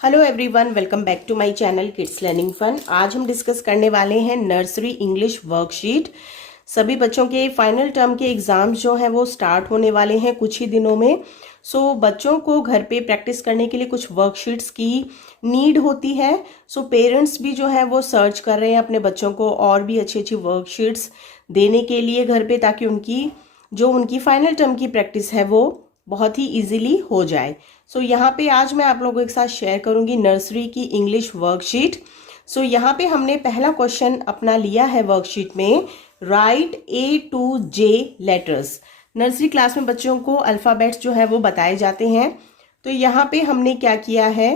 Hello everyone, welcome back to my channel kids learning fun. आज हम discuss करने वाले हैं नर्सरी इंग्लिश वर्कशीट। सभी बच्चों के फाइनल टर्म के एग्जाम्स जो हैं वो स्टार्ट होने वाले हैं कुछ ही दिनों में। सो बच्चों को घर पे प्रैक्टिस करने के लिए कुछ वर्कशीट्स की नीड होती है। सो पेरेंट्स भी जो है वो सर्च कर रहे हैं अपने बच्चों को और भी अच्छी अच्छी वर्कशीट्स देने के लिए घर पे, ताकि उनकी फाइनल टर्म की प्रैक्टिस है वो बहुत ही इजीली हो जाए। सो यहाँ पे आज मैं आप लोगों के साथ शेयर करूंगी नर्सरी की इंग्लिश वर्कशीट। सो यहाँ पे हमने पहला क्वेश्चन अपना लिया है वर्कशीट में, right A to J letters. Nursery class में बच्चों को अल्फ़ाबेट्स जो है वो बताए जाते हैं। तो यहाँ पे हमने क्या किया है,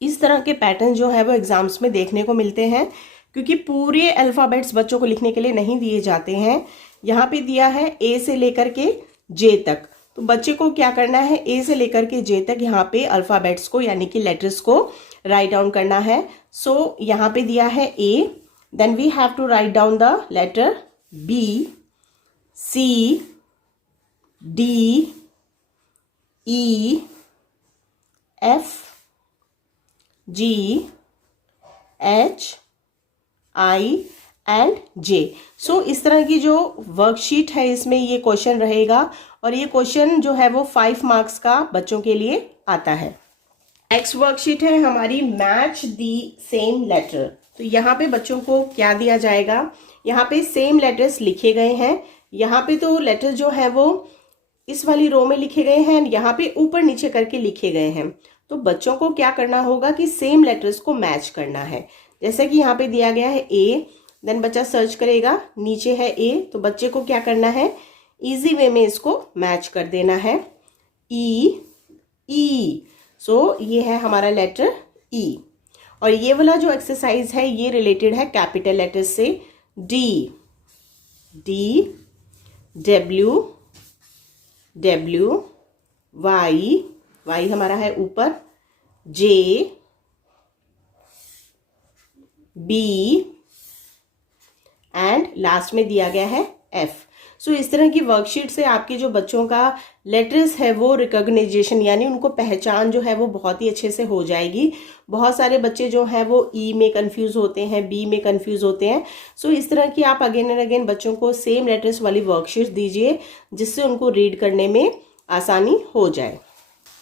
इस तरह के पैटर्न जो है वो एग्जाम्स में देखने को मिलते हैं, क्योंकि पूरे अल्फ़ाबेट्स बच्चों को लिखने के लिए नहीं दिए जाते हैं। यहाँ पे दिया है A से लेकर के J तक। तो बच्चे को क्या करना है, ए से लेकर के जे तक यहाँ पे अल्फ़ाबेट्स को यानी कि लेटर्स को राइट डाउन करना है। सो यहाँ पे दिया है A, then we have to write down the letter B, C, D, E, F, G, H, I and J. So इस तरह की जो वर्कशीट है इसमें ये क्वेश्चन रहेगा, और ये क्वेश्चन जो है वो 5 मार्क्स का बच्चों के लिए आता है। नेक्स्ट वर्कशीट है हमारी मैच दी सेम लेटर। तो यहाँ पे बच्चों को क्या दिया जाएगा, यहाँ पे सेम लेटर्स लिखे गए हैं। यहाँ पे तो लेटर जो है वो इस वाली रो में लिखे गए हैं, यहाँ पे ऊपर नीचे करके लिखे गए हैं। तो बच्चों को क्या करना होगा कि सेम लेटर्स को मैच करना है। जैसे कि यहाँ पे दिया गया है ए, देन बच्चा सर्च करेगा, नीचे है ए, तो बच्चे को क्या करना है, इजी वे में इसको मैच कर देना है। ई, ई, सो ये है हमारा लेटर ई। और ये वाला जो एक्सरसाइज है ये रिलेटेड है कैपिटल लेटर से। D, D, W, W, Y, Y हमारा है ऊपर, जे, बी एंड लास्ट में दिया गया है एफ। सो इस तरह की वर्कशीट से आपके जो बच्चों का लेटर्स है वो रिकॉग्नाइजेशन यानी उनको पहचान जो है वो बहुत ही अच्छे से हो जाएगी। बहुत सारे बच्चे जो हैं वो ई में कंफ्यूज होते हैं, बी में कंफ्यूज होते हैं। सो इस तरह की आप अगेन एंड अगेन बच्चों को सेम लेटर्स वाली वर्कशीट दीजिए, जिससे उनको रीड करने में आसानी हो जाए।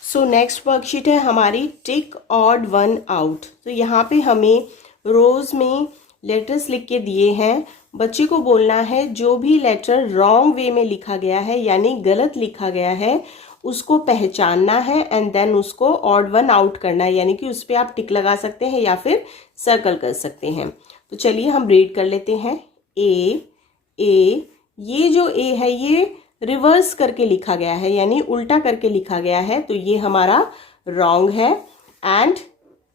सो नेक्स्ट वर्कशीट है हमारी टिक ऑड वन आउट। तो यहाँ पे हमें रोज में लेटर्स लिख के दिए हैं, बच्चे को बोलना है जो भी लेटर रॉन्ग वे में लिखा गया है यानी गलत लिखा गया है उसको पहचानना है, एंड देन उसको ऑड वन आउट करना है, यानी कि उस पर आप टिक लगा सकते हैं या फिर सर्कल कर सकते हैं। तो चलिए हम रीड कर लेते हैं। ए, ए, ये जो ए है ये रिवर्स करके लिखा गया है यानी उल्टा करके लिखा गया है, तो ये हमारा रॉन्ग है, एंड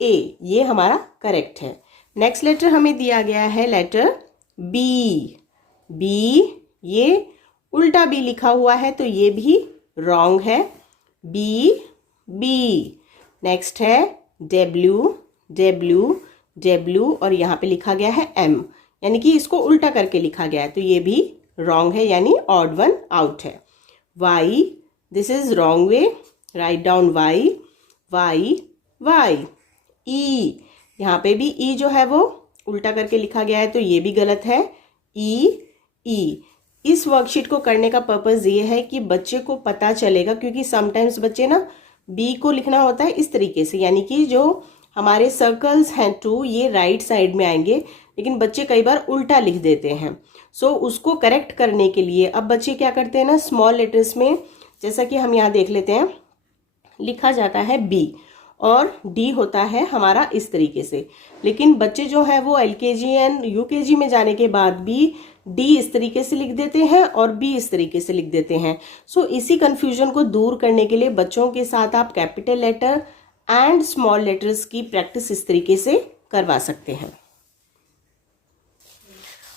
ए ये हमारा करेक्ट है। नेक्स्ट लेटर हमें दिया गया है लेटर बी, बी ये उल्टा बी लिखा हुआ है तो ये भी रॉन्ग है, बी, बी। नेक्स्ट है डब्ल्यू, डब्ल्यू, डब्ल्यू और यहाँ पे लिखा गया है एम, यानी कि इसको उल्टा करके लिखा गया है तो ये भी रॉन्ग है यानी ऑड वन आउट है। Y, this is wrong way, write down Y, Y, Y. E, यहाँ पे भी ई जो है वो उल्टा करके लिखा गया है तो ये भी गलत है, ई, ई। इस वर्कशीट को करने का पर्पस ये है कि बच्चे को पता चलेगा, क्योंकि समटाइम्स बच्चे ना बी को लिखना होता है इस तरीके से, यानी कि जो हमारे सर्कल्स हैं टू ये राइट साइड में आएंगे, लेकिन बच्चे कई बार उल्टा लिख देते हैं। सो उसको करेक्ट करने के लिए अब बच्चे क्या करते हैं ना, स्मॉल लेटर्स में जैसा कि हम यहाँ देख लेते हैं लिखा जाता है बी और डी होता है हमारा इस तरीके से, लेकिन बच्चे जो है वो एलकेजी एंड यूकेजी में जाने के बाद भी डी इस तरीके से लिख देते हैं और बी इस तरीके से लिख देते हैं। सो इसी कंफ्यूजन को दूर करने के लिए बच्चों के साथ आप capital letter and small letters की प्रैक्टिस इस तरीके से करवा सकते हैं।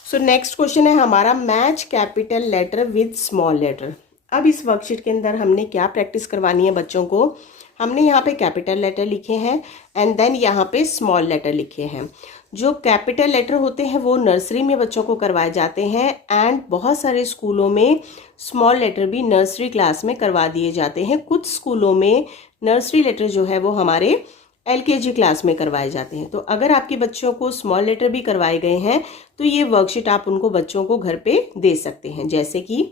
सो नेक्स्ट क्वेश्चन है हमारा match capital letter with small letter. अब इस वर्कशीट के अंदर हमने क्या प्रैक्टिस करवानी है बच्चों को, हमने यहाँ पे कैपिटल लेटर लिखे हैं एंड देन यहाँ पे स्मॉल लेटर लिखे हैं। जो कैपिटल लेटर होते हैं वो नर्सरी में बच्चों को करवाए जाते हैं, एंड बहुत सारे स्कूलों में स्मॉल लेटर भी नर्सरी क्लास में करवा दिए जाते हैं। कुछ स्कूलों में नर्सरी लेटर जो है वो हमारे LKG क्लास में करवाए जाते हैं। तो अगर आपके बच्चों को स्मॉल लेटर भी करवाए गए हैं तो ये वर्कशीट आप उनको बच्चों को घर पे दे सकते हैं। जैसे कि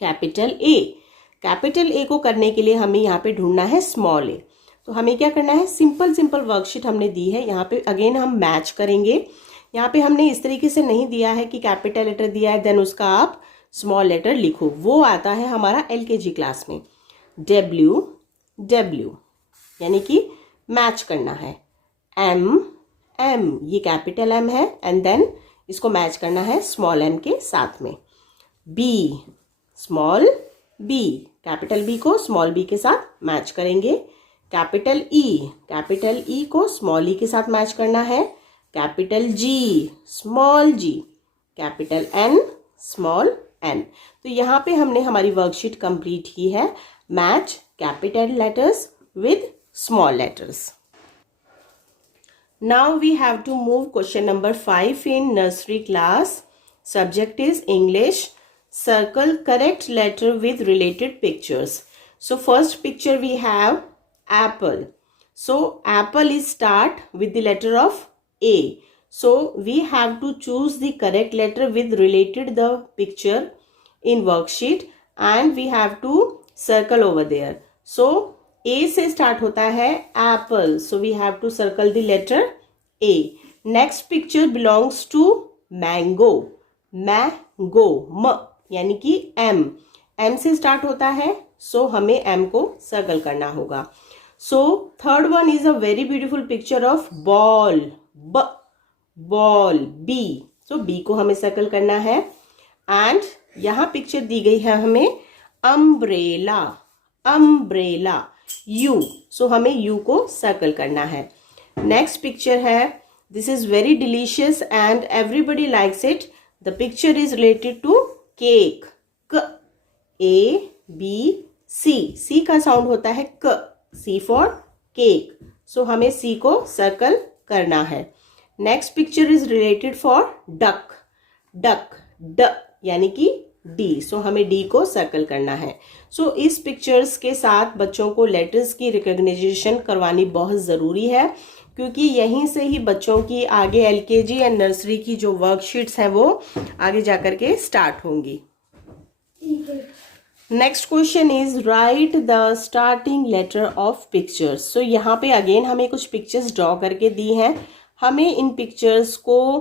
कैपिटल ए को करने के लिए हमें यहाँ पे ढूंढना है स्मॉल ए। तो हमें क्या करना है, सिंपल वर्कशीट हमने दी है। यहाँ पे अगेन हम मैच करेंगे। यहाँ पे हमने इस तरीके से नहीं दिया है कि कैपिटल लेटर दिया है देन उसका आप स्मॉल लेटर लिखो, वो आता है हमारा LKG क्लास में। W यानी कि मैच करना है। M ये कैपिटल M है एंड देन इसको मैच करना है स्मॉल m के साथ में। B small b, capital B को स्मॉल b के साथ मैच करेंगे। कैपिटल E को स्मॉल e के साथ मैच करना है। Capital G small g, capital N small n। तो यहाँ पे हमने हमारी वर्कशीट कंप्लीट की है, match capital letters with small letters. Now we have to move question number 5 in nursery class. Subject is English. Circle correct letter with related pictures. So first picture we have apple. So apple is start with the letter of A. So we have to choose the correct letter with related the picture in worksheet and we have to circle over there. So A से start होता है apple, so we have to circle the letter A. Next picture belongs to mango, M यानी कि M से start होता है, सो हमें M को सर्कल करना होगा। So third one is a very beautiful picture of ball, B, so B को हमें सर्कल करना है। एंड यहाँ पिक्चर दी गई है हमें अम्ब्रेला, U, सो हमें U को सर्कल करना है। नेक्स्ट पिक्चर है, this is very delicious and everybody likes it. The picture is related to cake, C का साउंड होता है क, C फॉर केक, सो हमें C को सर्कल करना है। Next picture is related for duck, यानी कि D, सो हमें D को सर्कल करना है। सो इस पिक्चर्स के साथ बच्चों को लेटर्स की रिकॉग्निशन करवानी बहुत ज़रूरी है, क्योंकि यहीं से ही बच्चों की आगे LKG एंड नर्सरी की जो वर्कशीट्स हैं वो आगे जाकर के स्टार्ट होंगी। Next question is write the starting letter of pictures. So यहाँ पे अगेन हमें कुछ पिक्चर्स ड्रॉ करके दी हैं, हमें इन पिक्चर्स को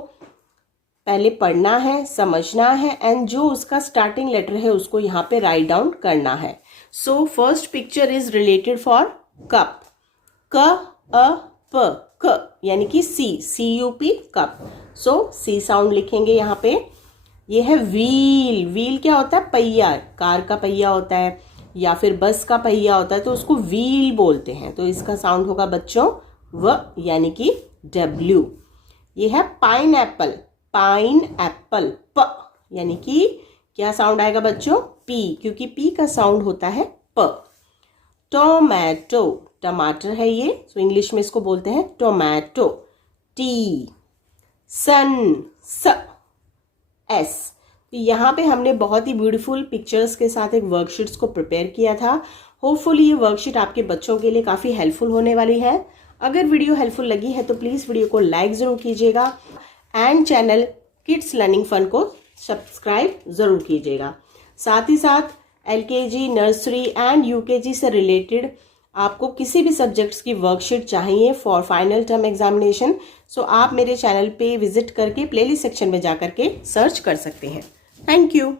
पहले पढ़ना है, समझना है एंड जो उसका स्टार्टिंग लेटर है उसको यहाँ पे राइट डाउन करना है। So first picture is related for cup, क यानी कि CUP कप, सो C साउंड लिखेंगे यहाँ पे। ये है व्हील क्या होता है, पहिया, कार का पहिया होता है या फिर बस का पहिया होता है तो उसको व्हील बोलते हैं, तो इसका साउंड होगा बच्चों व यानी कि W। ये है पाइनएप्पल, प यानी कि क्या साउंड आएगा बच्चों, P, क्योंकि P का साउंड होता है प। टोमेटो, टमाटर है ये, सो इंग्लिश में इसको बोलते हैं टोमेटो। सन, S। तो यहाँ पे हमने बहुत ही ब्यूटीफुल पिक्चर्स के साथ एक वर्कशीट्स को प्रिपेयर किया था। होपफुली ये वर्कशीट आपके बच्चों के लिए काफ़ी हेल्पफुल होने वाली है। अगर वीडियो हेल्पफुल लगी है तो प्लीज़ वीडियो को लाइक ज़रूर कीजिएगा and channel kids learning fun को सब्सक्राइब ज़रूर कीजिएगा। साथ ही साथ LKG, नर्सरी एंड UKG से रिलेटेड आपको किसी भी सब्जेक्ट्स की वर्कशीट चाहिए for final term examination, so आप मेरे चैनल पे विजिट करके प्लेलिस्ट सेक्शन में जा करके सर्च कर सकते हैं। Thank you.